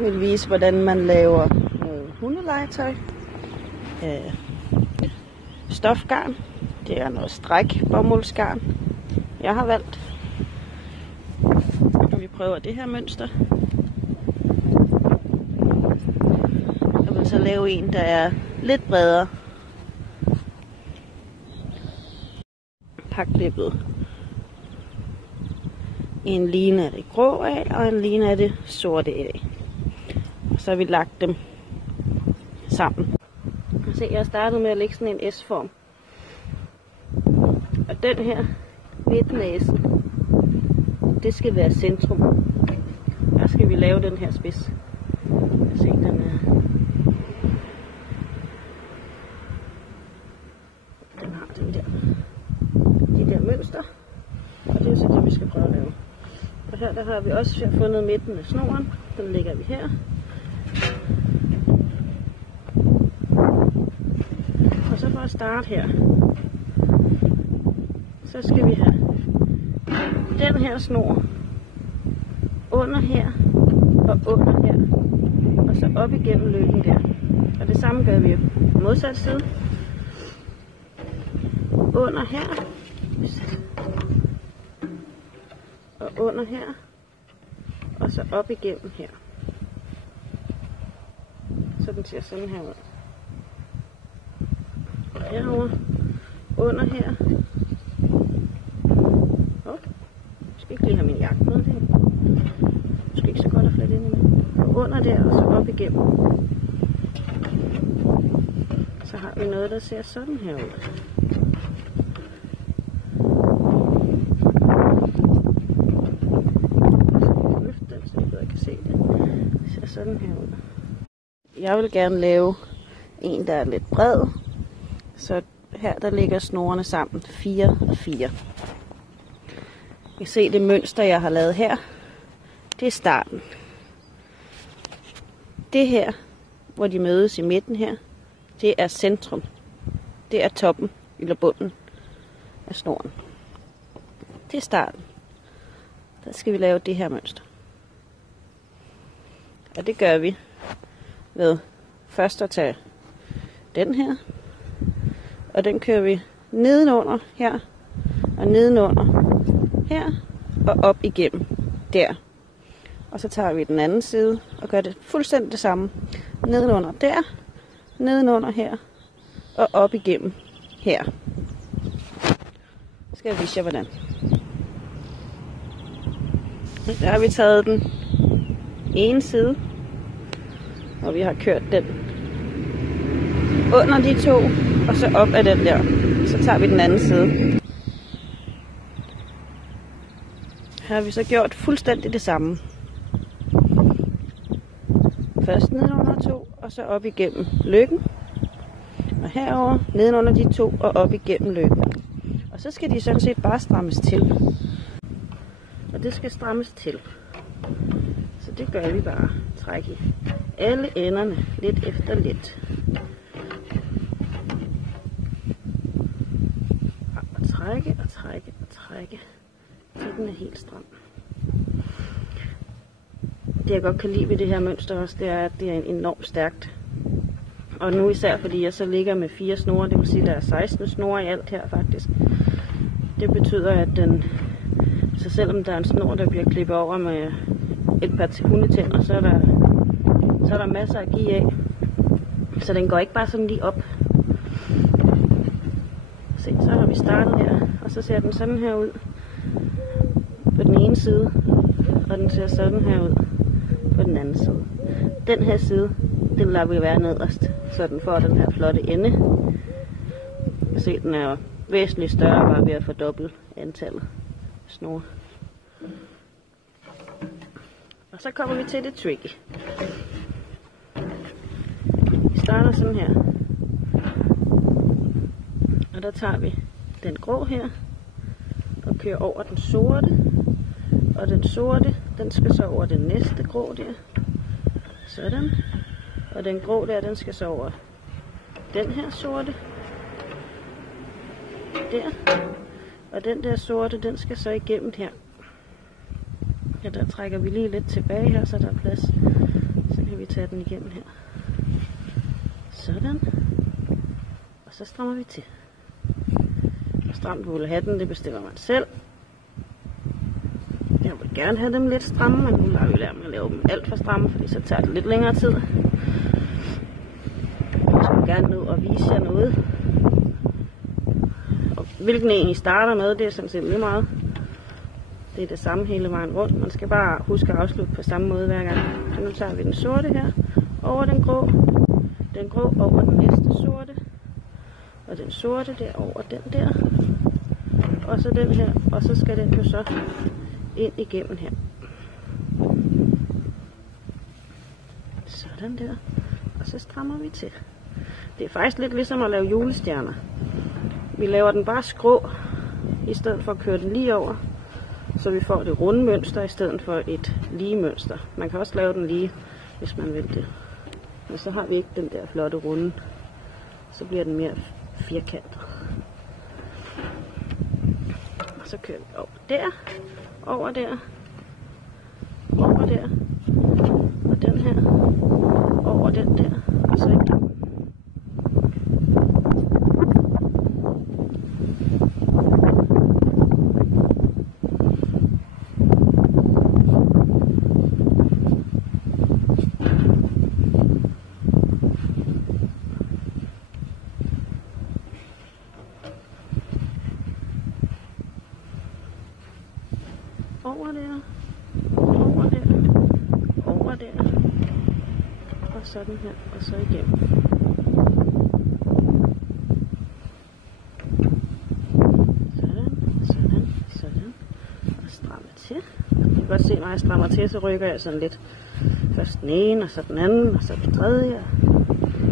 vil vise, hvordan man laver noget hundelegetøj. Stofgarn. Det er noget stræk bomuldsgarn, jeg har valgt. Og vi prøver det her mønster. Jeg vil så lave en, der er lidt bredere. Har klippet en line af det grå af, og en line af det sorte af. Og så har vi lagt dem sammen. Se, jeg startede med at lægge sådan en S-form. Og den her midtnæse, det skal være centrum. Der skal vi lave den her spids. Se, den har de der mønster. Og det er så det, vi skal prøve at lave. Og her der har vi også fundet midten af snoren. Den lægger vi her. Og så for at starte her, så skal vi have den her snor under her og under her, og så op igennem løkken der. Og det samme gør vi på modsat side. Under her og under her, og så op igennem her. Så den ser sådan her ud. Og herovre, under her. Jeg skal ikke lige have min jakke med det. Måske ikke så godt at flette ind i med. Og under der, og så op igennem. Så har vi noget, der ser sådan her ud. Sådan her ud. Jeg vil gerne lave en, der er lidt bred. Så her der ligger snorene sammen 4 og 4. I kan se det mønster, jeg har lavet her. Det er starten. Det her, hvor de mødes i midten her, det er centrum. Det er toppen eller bunden af snoren. Det er starten. Der skal vi lave det her mønster. Og det gør vi ved først at tage den her, og den kører vi nedenunder her, og nedenunder her, og op igennem der. Og så tager vi den anden side, og gør det fuldstændig det samme. Nedenunder der, nedenunder her, og op igennem her. Så skal jeg vise jer hvordan. Der har vi taget den ene side, og vi har kørt den under de to, og så op af den der. Så tager vi den anden side. Her har vi så gjort fuldstændig det samme. Først nedenunder to, og så op igennem løkken. Og herover nedenunder de to, og op igennem løkken. Og så skal de sådan set bare strammes til. Og det skal strammes til. Så det gør vi bare. Træk i alle enderne lidt efter lidt. Og trække og trække og trække, så den er helt stram. Det jeg godt kan lide ved det her mønster også, det er, at det er enormt stærkt. Og nu især fordi jeg så ligger med 4 snore, det vil sige, at der er 16 snore i alt her faktisk. Det betyder, at den, så selvom der er en snor, der bliver klippet over med et par hundetænder, så er der masser at give af. Så den går ikke bare sådan lige op. Se, så har vi startet her, og så ser den sådan her ud på den ene side, og den ser sådan her ud på den anden side. Den her side, den lader vi være nederst, så den får den her flotte ende. Se, den er væsentligt større, bare ved at fordoble antallet snore. Og så kommer vi til det tricky. Vi starter sådan her. Og der tager vi den grå her og kører over den sorte. Og den sorte, den skal så over den næste grå der. Sådan. Og den grå der, den skal så over den her sorte. Der. Og den der sorte, den skal så igennem her. Ja, der trækker vi lige lidt tilbage her, så der er plads. Så kan vi tage den igennem her. Sådan. Og så strammer vi til. Hvor stramt du vil have den, det bestemmer man selv. Jeg vil gerne have dem lidt stramme, men nu lader vi lære mig at lave dem alt for stramme, fordi så tager det lidt længere tid. Jeg skal gerne ned og vise jer noget. Og hvilken en I starter med, det er sådan set lige meget. Det er det samme hele vejen rundt. Man skal bare huske at afslutte på samme måde hver gang. Så nu tager vi den sorte her over den grå over den næste sorte, og den sorte der over den der, og så den her, og så skal den jo så ind igennem her. Sådan der, og så strammer vi til. Det er faktisk lidt ligesom at lave julestjerner. Vi laver den bare skrå, i stedet for at køre den lige over, så vi får det runde mønster i stedet for et lige mønster. Man kan også lave den lige, hvis man vil det. Men så har vi ikke den der flotte runde. Så bliver den mere firkantet. Og så kører vi over der, over der, over der, og den her, over den der, og så igen. Over der, over der, over der, og sådan her, og så igennem. Sådan, og stramme til. I kan godt se, når jeg strammer til, så rykker jeg sådan lidt. Først den ene, og så den anden, og så den tredje,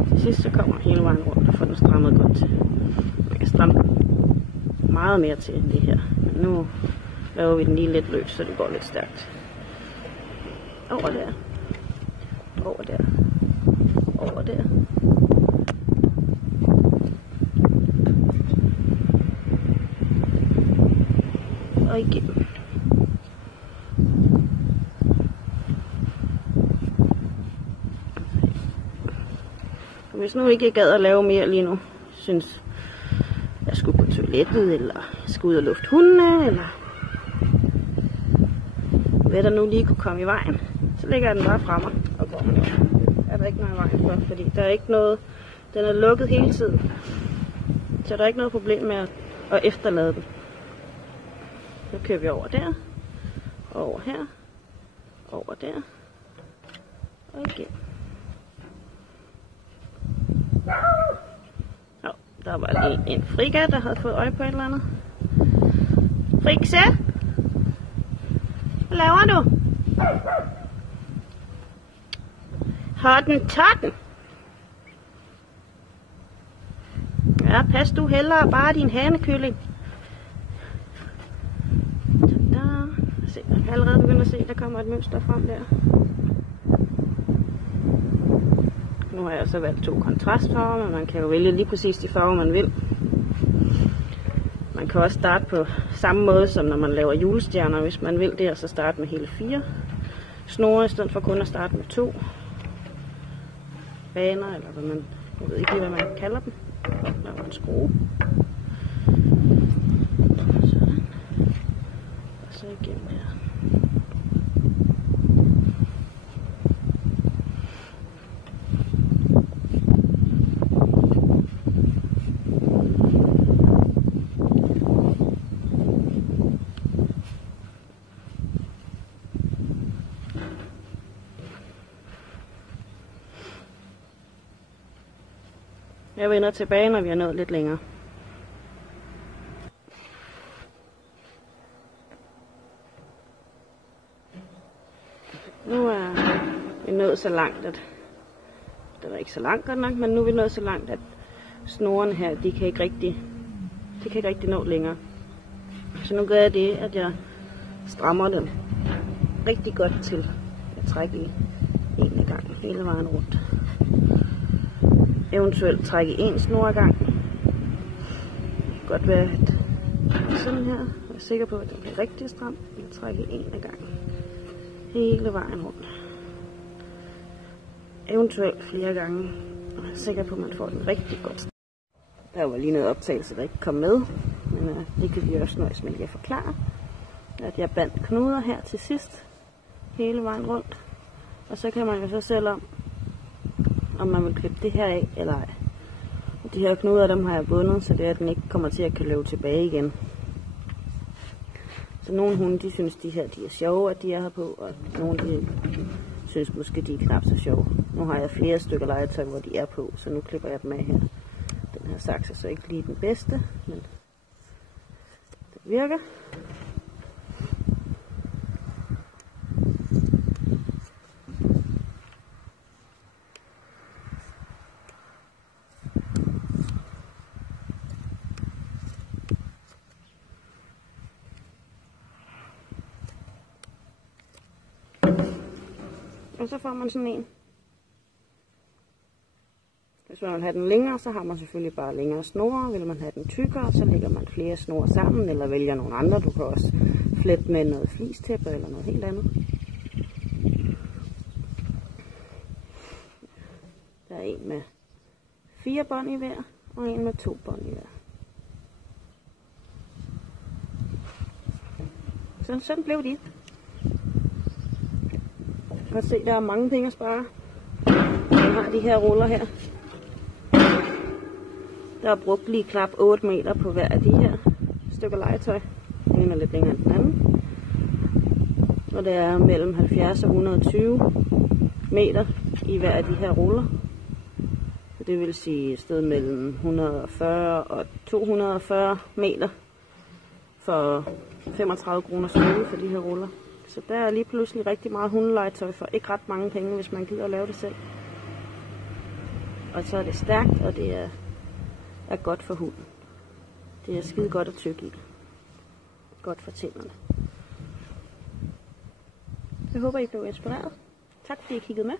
og til sidst så kommer jeg hele vejen rundt og får den strammet godt til. Man kan stramme meget mere til end det her, men nu laver vi den lige lidt løs, så det går lidt stærkt. Over der. Over der. Over der. Og igennem. Og hvis nu ikke gad at lave mere lige nu, synes jeg skulle på toilettet, eller jeg skulle ud og lufte hundene, eller hvad der nu lige kunne komme i vejen, så lægger jeg den bare fremme og går med. Er der ikke noget i vejen for, fordi der er ikke noget, den er lukket hele tiden, så der er ikke noget problem med at efterlade den. Nu kører vi over der, over her, over der, og igen. Nå, der var lige en Frika, der havde fået øje på et eller andet. Frikse? Hvad laver du? Hottentotten. Ja, pas du hellere bare din hanekylling. Se, jeg kan allerede begynde at se, at der kommer et mønster frem der. Nu har jeg så valgt 2 kontrastfarver, men man kan jo vælge lige præcis de farver, man vil. Man kan også starte på samme måde, som når man laver julestjerner, hvis man vil det, og så starte med hele 4 snore, i stedet for kun at starte med 2 baner, eller hvad man, jeg ved ikke lige, hvad man kalder dem. Laver en skrue. Sådan. Og så igennem her. Jeg vender tilbage, når vi er nået lidt længere. Nu er vi nået så langt, at det er ikke så langt godt nok, men nu er vi nået så langt, at snorene her, de kan ikke rigtig nå længere. Så nu gør jeg det, at jeg strammer dem rigtig godt til at trække i en af gangen hele vejen rundt. Eventuelt trække en snor ad gangen. Det kan godt være, at sådan her. Jeg er sikker på, at den bliver rigtig stram. Jeg trækker en ad gangen. hele vejen rundt. Eventuelt flere gange. Jeg er sikker på, at man får den rigtig godt. Der var lige noget optagelse, der ikke kom med. Men det kan vi også nøjes med at forklare. At jeg bandt knuder her til sidst. Hele vejen rundt. Og så kan man jo så selv om man vil klippe det her af eller ej. De her knuder, dem har jeg bundet, så det er, at den ikke kommer til at kan løbe tilbage igen. Så nogle hunde, de synes, de her de er sjove, at de er her på, og nogle de synes måske, de er knap så sjove. Nu har jeg flere stykker legetøj, hvor de er på, så nu klipper jeg dem af her. Den her saks er så ikke lige den bedste, men det virker. Og så får man sådan en. Hvis man vil have den længere, så har man selvfølgelig bare længere snore. Vil man have den tykkere, så lægger man flere snore sammen, eller vælger nogle andre. Du kan også flette med noget flistæppe eller noget helt andet. Der er en med 4 bånd i hver, og en med 2 bånd i hver. Sådan blev de. Jeg kan se, der er mange penge at spare. Jeg har de her ruller her. Der er brugt lige knap 8 meter på hver af de her stykker legetøj. Den ene er lidt længere end den anden. Og det er mellem 70 og 120 meter i hver af de her ruller. Så det vil sige et sted mellem 140 og 240 meter for 35 kroner stykke for de her ruller. Så der er lige pludselig rigtig meget hundelegetøj for ikke ret mange penge, hvis man gider at lave det selv. Og så er det stærkt, og det er godt for hunden. Det er skide godt at tykke i. Godt for tænderne. Jeg håber, I blev inspireret. Tak fordi I kiggede med.